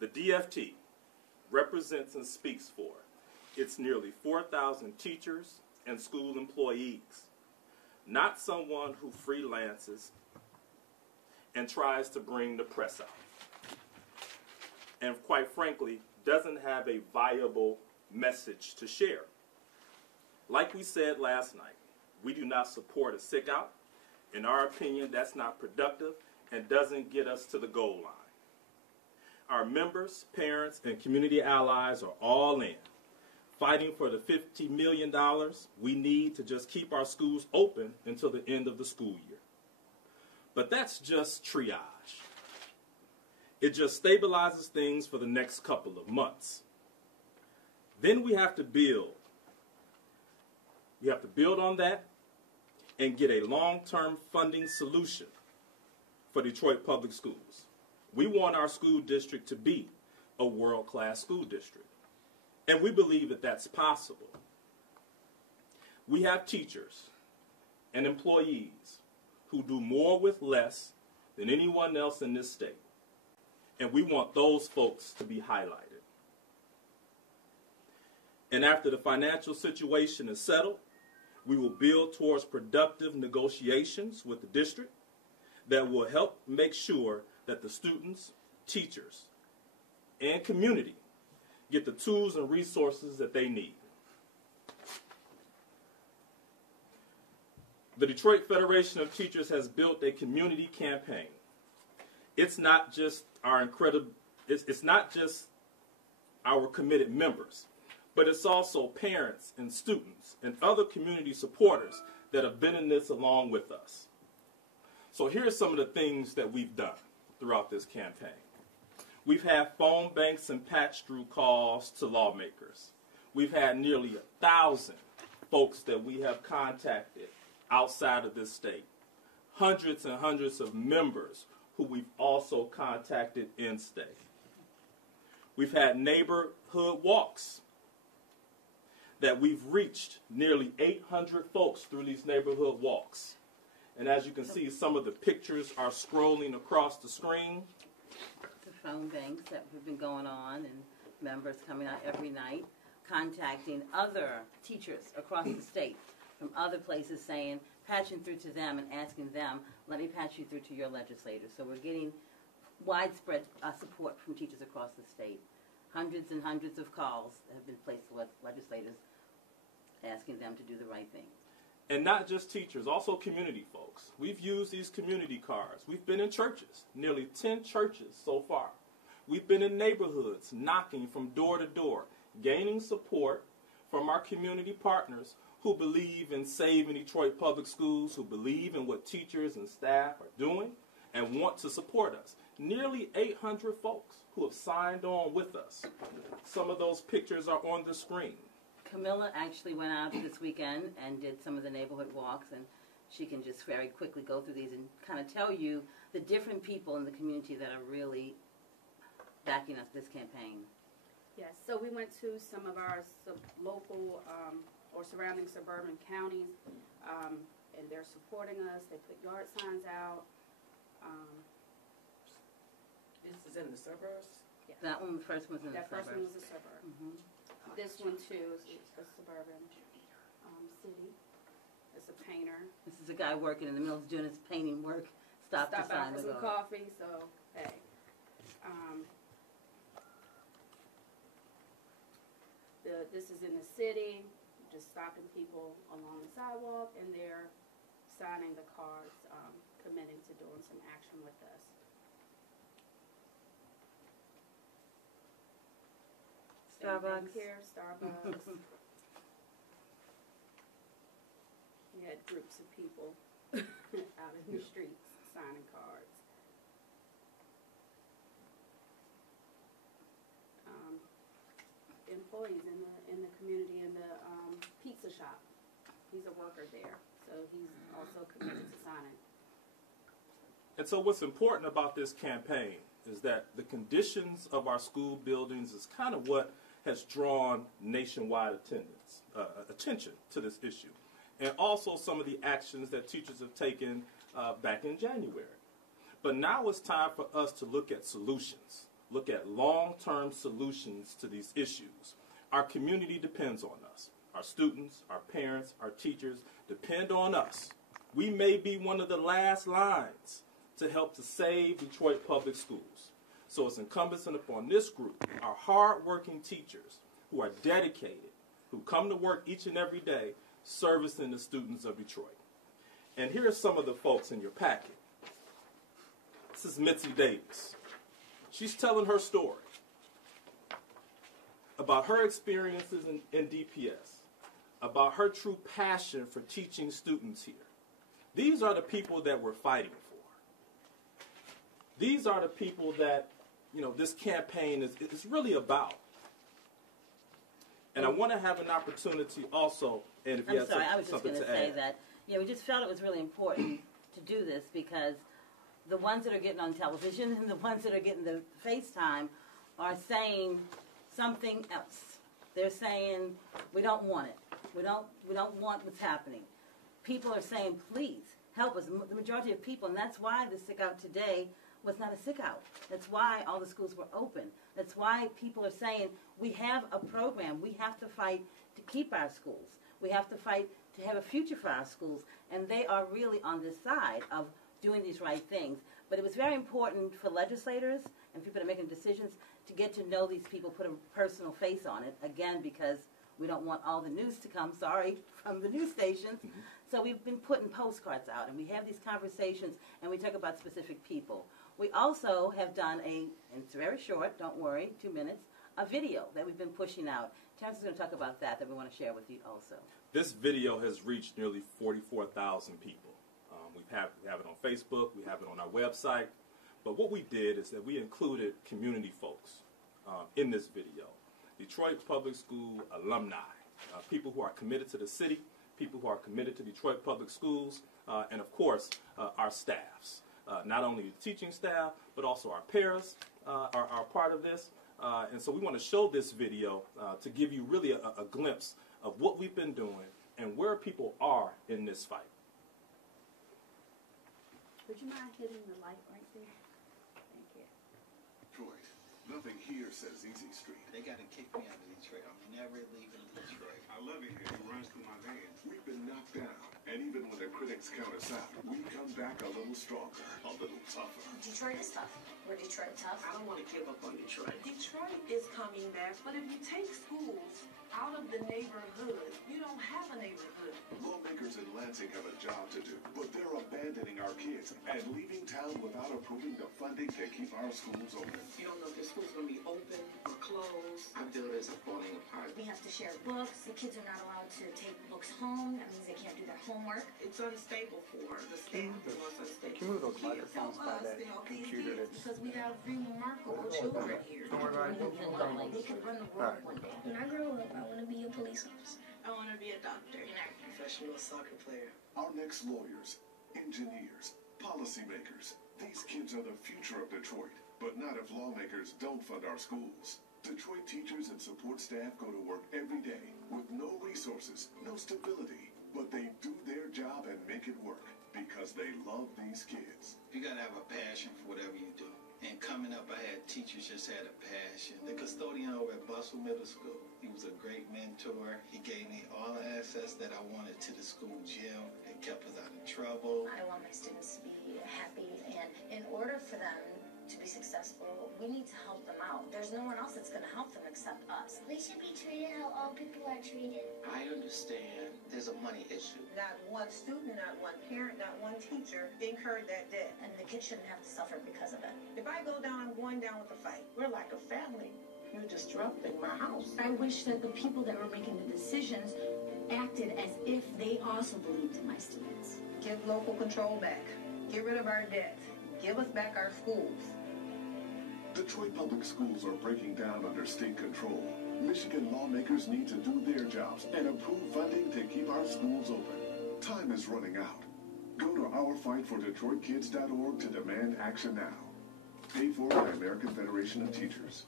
The DFT represents and speaks for its nearly 4,000 teachers and school employees, not someone who freelances and tries to bring the press out, and quite frankly, doesn't have a viable message to share. Like we said last night, we do not support a sick out. In our opinion, that's not productive and doesn't get us to the goal line. Our members, parents, and community allies are all in, fighting for the $50 million we need to just keep our schools open until the end of the school year. But that's just triage. It just stabilizes things for the next couple of months. Then we have to build. We have to build on that and get a long-term funding solution for Detroit Public Schools. We want our school district to be a world-class school district, and we believe that that's possible. We have teachers and employees who do more with less than anyone else in this state, and we want those folks to be highlighted. And after the financial situation is settled, we will build towards productive negotiations with the district that will help make sure that the students, teachers, and community get the tools and resources that they need. The Detroit Federation of Teachers has built a community campaign. It's not just our our committed members, but it's also parents and students and other community supporters that have been in this along with us. So here's some of the things that we've done throughout this campaign. We've had phone banks and patch-through calls to lawmakers. We've had nearly 1,000 folks that we have contacted outside of this state. Hundreds and hundreds of members who we've also contacted in state. We've had neighborhood walks that we've reached nearly 800 folks through these neighborhood walks. And as you can see, some of the pictures are scrolling across the screen. The phone banks that have been going on and members coming out every night, contacting other teachers across the state from other places saying, patching through to them and asking them, let me patch you through to your legislators. So we're getting widespread support from teachers across the state. Hundreds and hundreds of calls have been placed with legislators asking them to do the right thing. And not just teachers, also community folks. We've used these community cards. We've been in churches, nearly 10 churches so far. We've been in neighborhoods, knocking from door to door, gaining support from our community partners who believe in saving Detroit Public Schools, who believe in what teachers and staff are doing and want to support us. Nearly 800 folks who have signed on with us. Some of those pictures are on the screen. Camilla actually went out this weekend and did some of the neighborhood walks, and she can just very quickly go through these and kind of tell you the different people in the community that are really backing us this campaign. Yes, so we went to some of our local or surrounding suburban counties, and they're supporting us. They put yard signs out. This is in the suburbs? Yeah. That one, the first one's in the suburbs. That first one was a suburb. Mm-hmm. This one, too, is a suburban city. It's a painter. This is a guy working in the middle, doing his painting work. Stop to sign out for the some go. coffee, so, hey. This is in the city, just stopping people along the sidewalk, and they're signing the cards, committing to doing some action with us. Starbucks. Here, Starbucks. We had groups of people out in the streets signing cards. Employees in the community in the pizza shop. He's a worker there, so he's also committed to signing. And so what's important about this campaign is that the conditions of our school buildings is kind of what has drawn nationwide attention to this issue. And also some of the actions that teachers have taken back in January. But now it's time for us to look at solutions. look at long-term solutions to these issues. Our community depends on us. Our students, our parents, our teachers depend on us. We may be one of the last lines to help to save Detroit Public Schools. So it's incumbent upon this group, our hard-working teachers who are dedicated, who come to work each and every day servicing the students of Detroit. And here are some of the folks in your packet. This is Mitzi Davis. She's telling her story about her experiences in DPS, about her true passion for teaching students here. These are the people that we're fighting for. These are the people that, this campaign is really about. And I want to have an opportunity also, and if you have something to add. I was just going to say that, we just felt it was really important to do this because the ones that are getting on television and the ones that are getting the FaceTime are saying something else. They're saying, we don't want it. We don't want what's happening. People are saying, please, help us. The majority of people, and that's why the sick out today was not a sick out. That's why all the schools were open. That's why people are saying, we have a program. We have to fight to keep our schools. We have to fight to have a future for our schools. And they are really on this side of doing these right things. But it was very important for legislators and people that are making decisions to get to know these people, put a personal face on it, again, because we don't want all the news to come, from the news stations. Mm-hmm. So we've been putting postcards out, and we have these conversations, and we talk about specific people. We also have done and it's very short, don't worry, 2 minutes, a video that we've been pushing out. Terrence is going to talk about that we want to share with you also. This video has reached nearly 44,000 people. We have it on Facebook, we have it on our website. But what we did is that we included community folks in this video. Detroit Public School alumni, people who are committed to the city, people who are committed to Detroit Public Schools, and of course, our staffs. Not only the teaching staff, but also our parents are part of this. And so we want to show this video to give you really a glimpse of what we've been doing and where people are in this fight. Would you mind hitting the light right there? Thank you. Detroit. Nothing here says Easy Street. They got to kick me out of Detroit. I'm never leaving Detroit. I love it here. It runs through my veins. We've been knocked down. And even when the critics count us out, we come back a little stronger, a little tougher. Detroit is tough. We're Detroit tough. I don't want to give up on Detroit. Detroit is coming back, but if you take schools out of the neighborhood, you don't have a neighborhood. Lawmakers in Lansing have a job to do, but they're abandoning our kids and leaving town without approving the funding to keep our schools open. You don't know if the school's going to be open or closed. I feel there's a falling apart. We have to share books. The kids are not allowed to take books home. That means they can't do their homework. It's unstable for the staff. Can you move those microphones by that computer that's... Because we have remarkable children here. They could run the world one day. When I grow up, I want to be a police officer. I want to be a doctor. Professional soccer player. Our next lawyers, engineers, policymakers. These kids are the future of Detroit, but not if lawmakers don't fund our schools. Detroit teachers and support staff go to work every day with no resources, no stability, but they do their job and make it work because they love these kids. You got to have a passion for whatever you do. And coming up, I had teachers just had a passion. The custodian over at Bustle Middle School, he was a great mentor. He gave me all the access that I wanted to the school gym. It kept us out of trouble. I want my students to be happy, and in order for them to be successful, we need to help them out. There's no one else that's going to help them except us. They should be treated how all people are treated. I understand there's a money issue. Not one student, not one parent, not one teacher incurred that debt. And the kids shouldn't have to suffer because of it. If I go down, I'm going down with the fight. We're like a family. You're disrupting my house. I wish that the people that were making the decisions acted as if they also believed in my students. Give local control back. Get rid of our debt. Give us back our schools. Detroit Public Schools are breaking down under state control. Michigan lawmakers need to do their jobs and approve funding to keep our schools open. Time is running out. Go to ourfightfordetroitkids.org to demand action now. Paid for by American Federation of Teachers.